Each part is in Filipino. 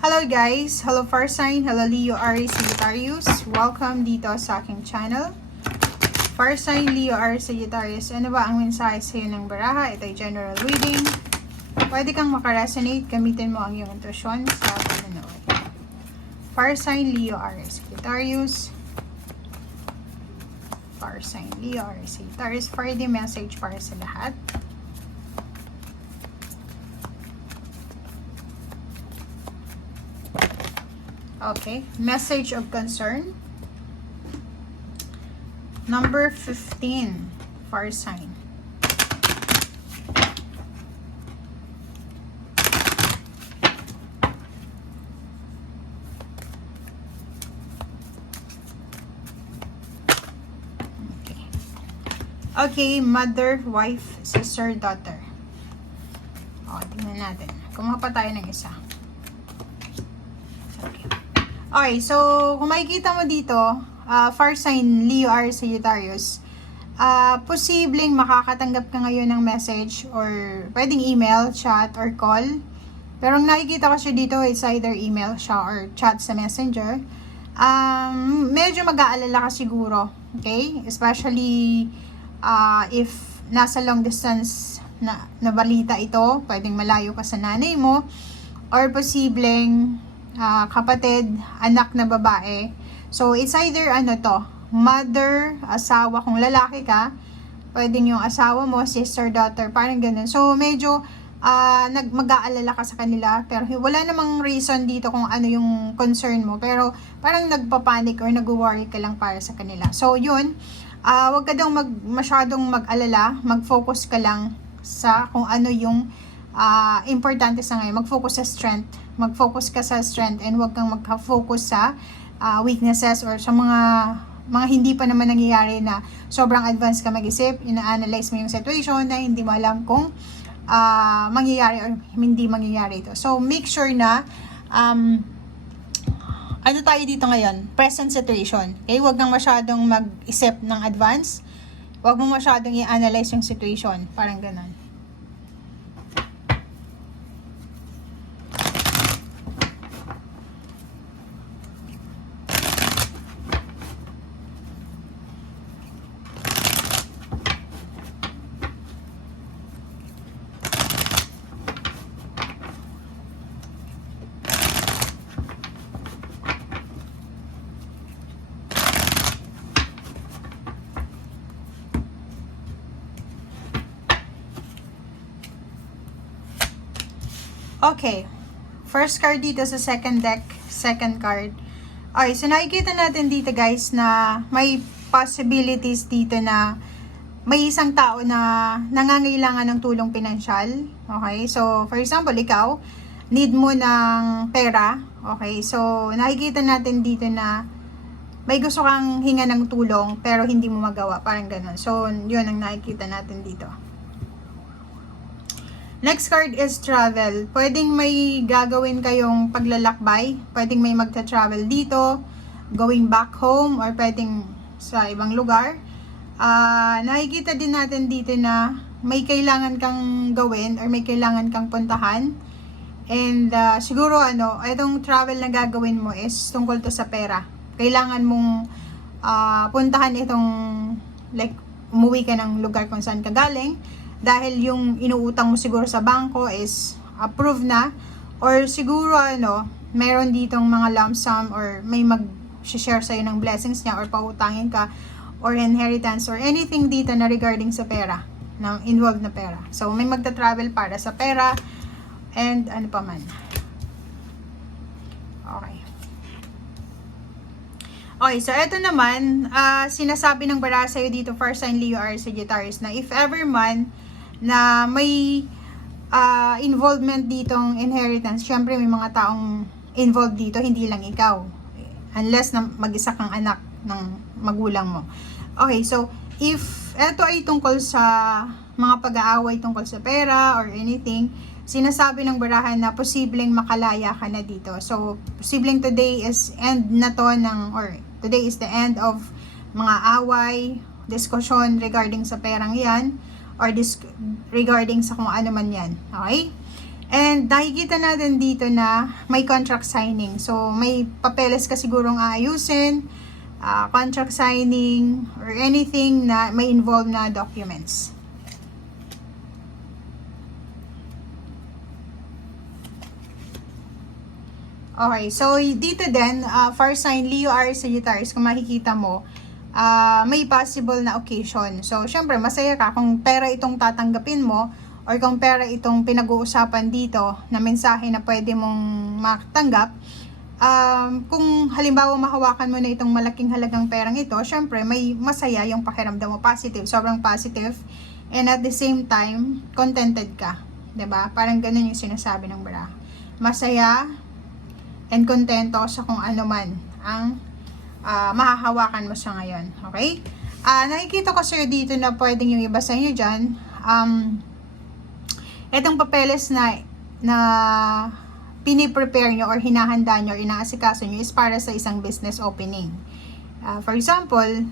Hello guys! Hello Fire Sign! Hello Leo, Aries, Sagittarius! Welcome dito sa aking channel. Fire Sign, Leo, Aries, Sagittarius. Ano ba ang mensahe sa iyo ng baraha? Ito ay general reading. Pwede kang makaresonate. Gamitin mo ang iyong intuition sa panonood. Fire Sign, Leo, Aries, Sagittarius. Fire Sign, Leo, Aries, Sagittarius. Friday message para sa lahat. Okay, message of concern. Number 15, fire sign. Okay, mother, wife, sister, daughter. O, tingnan natin. Kumuha pa tayo ng isa. Okay, so kung makikita mo dito, fire sign Leo, Aries, Sagittarius, posibleng makakatanggap ka ngayon ng message or pwedeng email, chat, or call. Pero ang nakikita ko siya dito is either email siya or chat sa messenger. Medyo mag-aalala ka siguro, okay? Especially if nasa long distance na balita ito, pwedeng malayo ka sa nanay mo, or posibleng kapatid, anak na babae. So, it's either mother, asawa, kung lalaki ka, pwedeng yung asawa mo, sister, daughter, parang ganun. So, medyo mag-aalala ka sa kanila, pero wala namang reason dito kung ano yung concern mo, pero parang nagpapanik or nag-worry ka lang para sa kanila. So, yun, wag ka daw masyadong mag-alala, mag-focus ka lang sa kung ano yung importante sa ngayon. Mag-focus sa strength. Mag-focus ka sa strength and huwag kang mag-focus sa weaknesses or sa mga hindi pa naman nangyayari na sobrang advanced ka mag-isip. Ina-analyze mo yung situation na hindi mo alam kung mangyayari or hindi mangyayari ito. So, make sure na ano tayo dito ngayon? Present situation. Okay? Huwag kang masyadong mag-isip ng advance. Huwag mo masyadong i-analyze yung situation. Parang ganun. Okay. First card dito sa second deck, second card. Okay, so nakikita natin dito guys na may possibilities dito na may isang tao na nangangailangan ng tulong pinansyal. Okay, so for example, ikaw, need mo ng pera. Okay, so nakikita natin dito na may gusto kang hinga ng tulong pero hindi mo magawa. Parang ganun. So, yun ang nakikita natin dito. Next card is travel. Pwedeng may gagawin kayong paglalakbay. Pwedeng may magta-travel dito, going back home, or pwedeng sa ibang lugar. Nakikita din natin dito na may kailangan kang gawin or may kailangan kang puntahan. And siguro itong travel na gagawin mo is tungkol to sa pera. Kailangan mong puntahan itong, like, umuwi ka ng lugar kung saan ka galing. Dahil yung inuutang mo siguro sa bangko is approved na, or siguro meron ditong mga lump sum or may mag-share sa'yo ng blessings niya or pautangin ka or inheritance or anything dito na regarding sa pera, ng involved na pera. So, may magta-travel para sa pera and ano pa man. Okay. Okay, so eto naman, sinasabi ng baraha sa'yo dito, Fire Sign Leo, Aries, Sagittarius, na if ever man na may involvement ditong inheritance, syempre may mga taong involved dito, hindi lang ikaw. Unless na mag-isa kang anak ng magulang mo. Okay, so if eto ay tungkol sa mga pag-aaway tungkol sa pera or anything, sinasabi ng baraha na posibleng makalaya ka na dito. So, posibleng today is end na to or today is the end of mga away, diskusyon regarding sa perang yan, or regarding sa kung ano man yan. Okay? And nakikita natin dito na may contract signing. So, may papeles ka sigurong aayusin, contract signing, or anything na may involved na documents. Okay, so dito din, fire sign Leo, Aries, Sagittarius, kung makikita mo, may possible na occasion. So, syempre, masaya ka kung pera itong tatanggapin mo or kung pera itong pinag-uusapan dito na mensahe na pwede mong matanggap. Kung halimbawa mahawakan mo na itong malaking halagang perang ito, syempre, may masaya yung pakiramdam mo. Positive, sobrang positive. And at the same time, contented ka. 'Di ba? Parang ganun yung sinasabi ng baraha. Masaya and kontento sa kung ano man ang mahahawakan mo sa ngayon. Okay? Nakikita ko sa'yo dito na pwedeng yung iba sa inyo dyan. Itong papeles na piniprepare nyo or hinahanda nyo or inaasikaso nyo is para sa isang business opening. For example,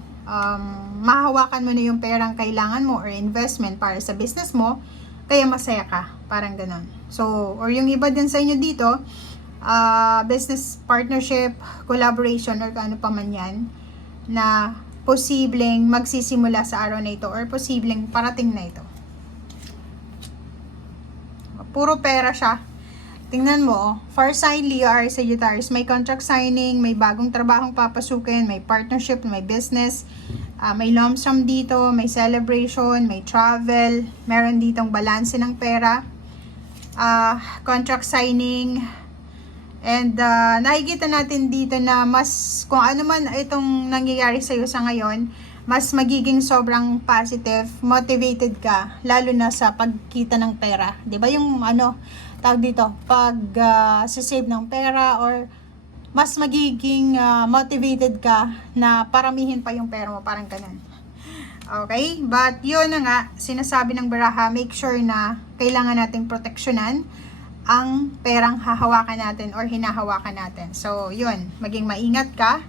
mahahawakan mo na yung perang kailangan mo or investment para sa business mo, kaya masaya ka. Parang ganun. So, or yung iba din sa inyo dito, business partnership, collaboration, or ano pa man yan, na posibleng magsisimula sa araw na ito or posibleng parating na ito. Puro pera siya. Tingnan mo, fire sign Leo, Aries, Sagittarius, may contract signing, may bagong trabahong papasukin, may partnership, may business, may lump sum dito, may celebration, may travel, meron ditong balanse ng pera, contract signing. And nakikita natin dito na mas, kung ano man itong nangyayari sa'yo sa ngayon, mas magiging sobrang positive, motivated ka, lalo na sa pagkita ng pera. 'Di ba yung tawag dito, pag save ng pera, or mas magiging motivated ka na paramihin pa yung pera mo, parang ganun. Okay? But yun na nga, sinasabi ng baraha, make sure na kailangan nating proteksyonan ang perang hahawakan natin or hinahawakan natin. So, yun, maging maingat ka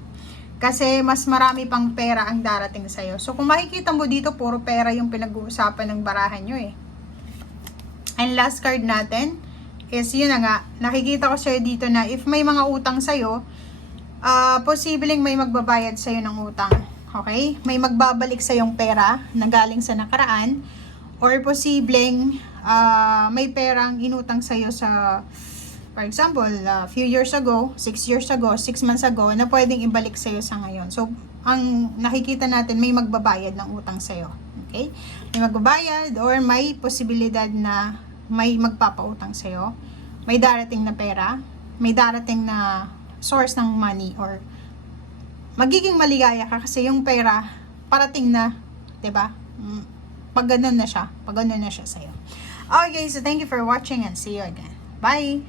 kasi mas marami pang pera ang darating sa'yo. So, kung makikita mo dito, puro pera yung pinag-uusapan ng barahan nyo eh. And last card natin is yun na nga, nakikita ko sa'yo dito na if may mga utang sa'yo, posibleng may magbabayad sa'yo ng utang. Okay? May magbabalik sa'yong pera na galing sa nakaraan, or posibleng may perang inutang sa'yo sa, for example, few years ago, 6 years ago, 6 months ago, na pwedeng ibalik sa'yo sa ngayon. So, ang nakikita natin, may magbabayad ng utang sa'yo. Okay? May magbabayad or may posibilidad na may magpapautang sa'yo. May darating na pera, may darating na source ng money, or magiging maligaya ka kasi yung pera parating na, 'di ba? Pag ganun na siya sa'yo. Okay, so thank you for watching and see you again. Bye!